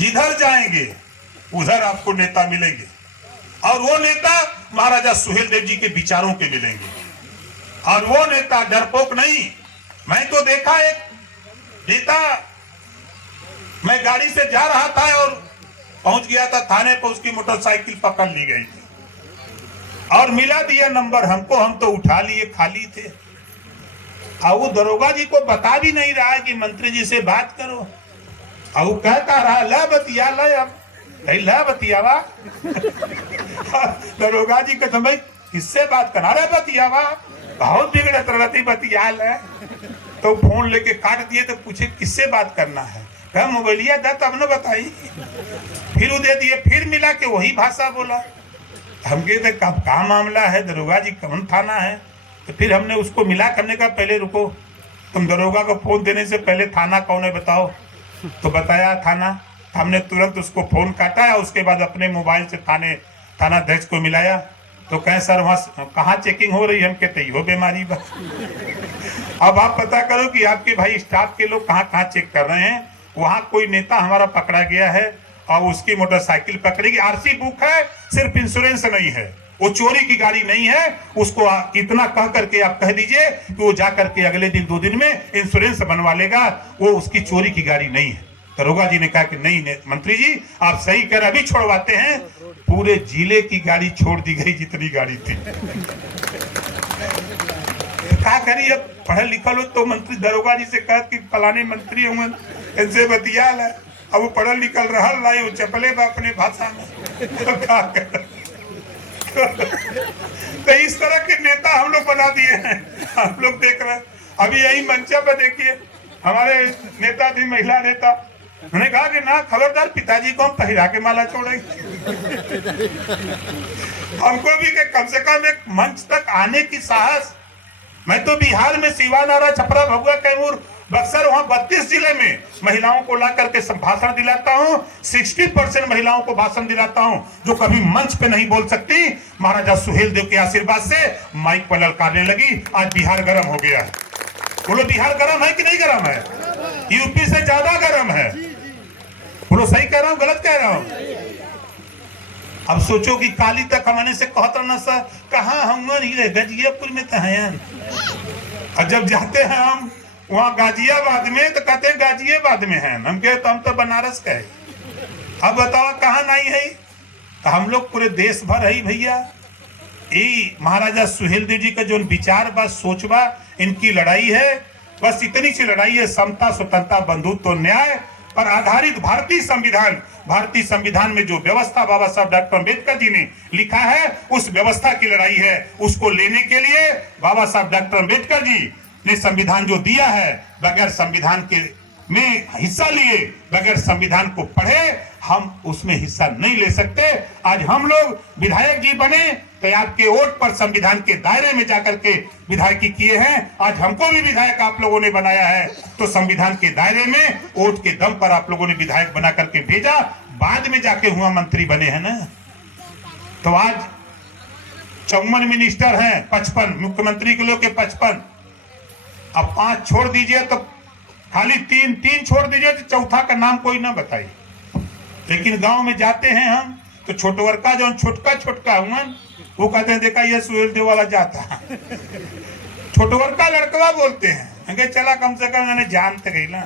जिधर जाएंगे उधर आपको नेता मिलेंगे, और वो नेता महाराजा सुहेलदेव जी के विचारों के मिलेंगे, और वो नेता डरपोक नहीं। मैं तो देखा एक नेता, मैं गाड़ी से जा रहा था और पहुंच गया था थाने पर, उसकी मोटरसाइकिल पकड़ ली गई थी और मिला दिया नंबर हमको, हम तो उठा लिए, खाली थे। और वो दरोगा जी को बता भी नहीं रहा है कि मंत्री जी से बात करो, और वो कहता रहा ला बतिया ला, अब ला बतियावा। दरोगा जी कहते भाई किससे बात करना, अरे बतियावा बहुत बिगड़त रहती बतियाल है। तो फोन लेके काट दिए, तो पूछे किससे बात करना है, कहा मोबाइलिया दा तब न बताई। फिर वो दे दिए, फिर मिला के वही भाषा बोला। हम कहते कहाँ मामला है, दरोगा जी कौन थाना है। तो फिर हमने उसको मिला करने का, पहले रुको तुम दरोगा को फोन देने से पहले थाना कौन है बताओ। तो बताया थाना, हमने तुरंत उसको फोन काटा, उसके बाद अपने मोबाइल से थाना अध्यक्ष को मिलाया। तो कहें सर वहाँ कहाँ चेकिंग हो रही है, हम कहते हो बीमारी बा। अब आप पता करो कि आपके भाई स्टाफ के लोग कहाँ कहाँ चेक कर रहे हैं। वहाँ कोई नेता हमारा पकड़ा गया है और उसकी मोटरसाइकिल पकड़ेगी, आरसी बुक है, सिर्फ इंश्योरेंस नहीं है, वो चोरी की गाड़ी नहीं है। उसको इतना कह करके आप कह दीजिए कि वो जा करके अगले दिन 2 दिन में इंश्योरेंस बनवा लेगा, वो उसकी चोरी की गाड़ी नहीं है। दरोगा जी ने कहा कि नहीं मंत्री जी आप सही कह रहे, अभी छोड़वाते हैं। पूरे जिले की गाड़ी छोड़ दी गई जितनी गाड़ी थी। क्या करी, अब पढ़े लिखल हो तो मंत्री दरोगा जी से कह कि फलाने मंत्री होंगे, इनसे बतियाल है। अब वो पढ़ल निकल रहा लाई, वो चपले बा अपने भाषा में। तो क्या कर तो इस तरह के नेता हम लोग बना दिए हैं, हम लोग देख रहे हैं। अभी यही मंचा पर देखिए, हमारे नेता थी, महिला नेता, उन्होंने कहा कि ना खबरदार पिताजी को हम पहिरा के माला छोड़ेंगे। हमको भी कि कम से कम एक मंच तक आने की साहस। मैं तो बिहार में सिवा, नारा, छपरा, भभुआ, कैमूर, बक्सर, वहां 32 जिले में महिलाओं को ला करके भाषण दिलाता हूं। 60% महिलाओं को भाषण दिलाता हूं जो कभी मंच पे नहीं बोल सकती। महाराजा सुहेलदेव के आशीर्वाद से माइक पर ललकारने लगी। आज बिहार गर्म हो गया है। बोलो बिहार गर्म है कि नहीं गर्म है? यूपी से ज्यादा गर्म है। बोलो सही कह रहा हूं गलत कह रहा हूं? अब सोचो कि काली तक हमने से कहता न सर कहाँ हम गाजियापुर में तहयान, और जब जाते हैं हम वहाँ गाजियाबाद में तो कहते हैं गाजियाबाद में हैं। हम कहे तो हम तो बनारस का है। अब बताओ कहाँ नहीं है? तो हम लोग पूरे देश भर है भैया। ये महाराजा सुहेलदेव जी का जो विचार बा, सोच बा, इनकी लड़ाई है। बस इतनी सी लड़ाई है, समता, स्वतंत्रता, बंधुत्व, न्याय पर आधारित भारतीय संविधान में जो व्यवस्था बाबा साहब डॉक्टर अम्बेडकर जी ने लिखा है, उस व्यवस्था की लड़ाई है। उसको लेने के लिए बाबा साहब डॉक्टर अम्बेडकर जी ने संविधान जो दिया है, बगैर संविधान के में हिस्सा लिए, बगैर संविधान को पढ़े हम उसमें हिस्सा नहीं ले सकते। आज हम लोग विधायक जी बने तो आपके वोट पर संविधान के दायरे में जाकर के विधायकी किए हैं। आज हमको भी विधायक आप लोगों ने बनाया है, तो संविधान के दायरे में वोट के दम पर आप लोगों ने विधायक बना करके भेजा, बाद में जाके हुआ मंत्री बने हैं ना। तो आज 54 मिनिस्टर हैं, 55 मुख्यमंत्री के लोग के 55, अब 5 छोड़ दीजिए तो खाली 3 छोड़ दीजिए तो चौथा का नाम कोई ना बताइए। लेकिन गांव में जाते हैं हम तो छोटवरका जो छोटका हुआ वो कहते हैं देखा ये सुहेलदेव वाला जाता है। छोटवरका लड़कवा बोलते हैं, चला कम से कम मैंने जान तक गई ना।